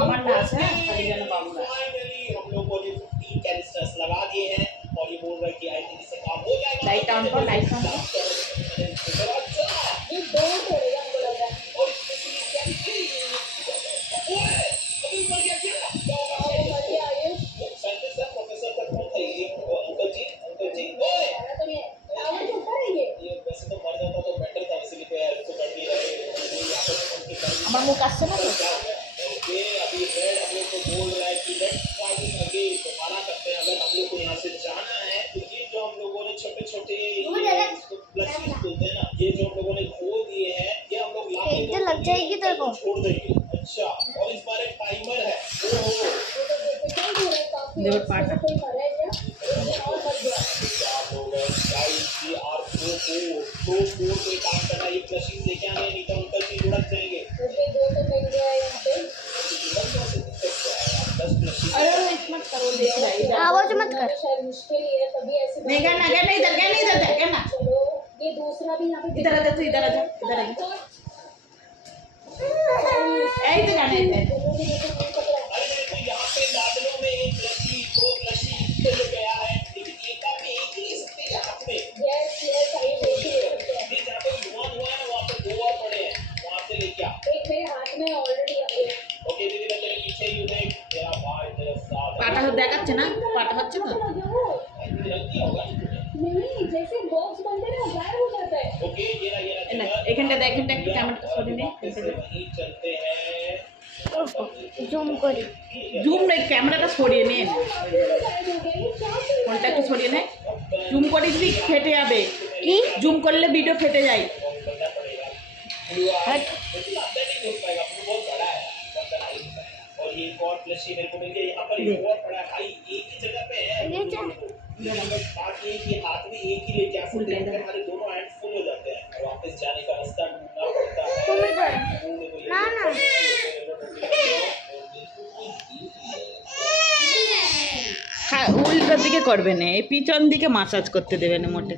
আমার নাচ হ্যাঁ হরিজন বাবুরা लाइट ऑन कर लाइट ऑन कर আমার মুখ আসছে না তো अभी रेड हम लोग को बोल रहा है कि लेट्स ट्राई दिस अगेन तो माना करते हैं अगर हम लोग को यहाँ से जाना है तो ये जो हम लोगों ने छोटे छोटे प्लसीज बोलते हैं ना ये जो हम लोगों ने खो दिए हैं ये हम लोग लाके लग जाएगी तेरे को छोड़ देंगे अच्छा और इस बार एक टाइमर है देवर पाटा काम करना ये प्लसीज लेके आने नहीं तो अंकल जी लुढ़क जाएंगे अरे मत करो देख रही आवाज मत कर मुश्किल है तभी ऐसे नहीं करना करना इधर करना चलो ये दूसरा भी यहाँ पे इधर आ जा तू इधर आ जा इधर आ जा ऐ इधर आना इधर अरे तो यहाँ पे बादलों में एक लस्सी दो लस्सी तो गया है लेकिन एक आप एक ही सकते हैं हाथ में यस यस आई देखिए ये जहाँ पे हुआ है ना वहाँ पे दो और पड़े हैं वहाँ से लेके आ एक मेरे हाथ में ऑलरेडी है ओके दीदी मैं तेरे पीछे ही हूँ देख तेरा भाई तेरे साथ পাটা দেখাচ্ছে না পাটা হচ্ছে তো गलती होगा नहीं जैसे बॉक्स बनते ना गायब हो जाता है ओके ये ना এখানটা দেখ এখানটা একটু ক্যামেরাটা সরিয়ে নে इससे वहीं चलते हैं জুম করি জুম নেই ক্যামেরাটা সরিয়ে নে ফোনটা একটু সরিয়ে নে জুম করে দিবি ফেটে যাবে কি জুম করলে ভিডিও ফেটে যায় करना पड़ेगा हट लेकिन अंदर नहीं घुस पाएगा वो बहुत बड़ा है अंदर आ ही नहीं पाएगा और ये एक और प्लसी मेरे को मिल गया यहाँ पर एक और पड़ा है भाई एक ही जगह पे है ले जा बात ये कि हाथ में एक ही लेके आ सकते हैं हमारे दोनों हैंड फुल हो जाते हैं और वापस जाने का रास्ता ढूंढना पड़ता है तुम इधर ना ना উল্টো দিকে করবে না এই পিছন দিকে মাসাজ করতে দেবে না মোটে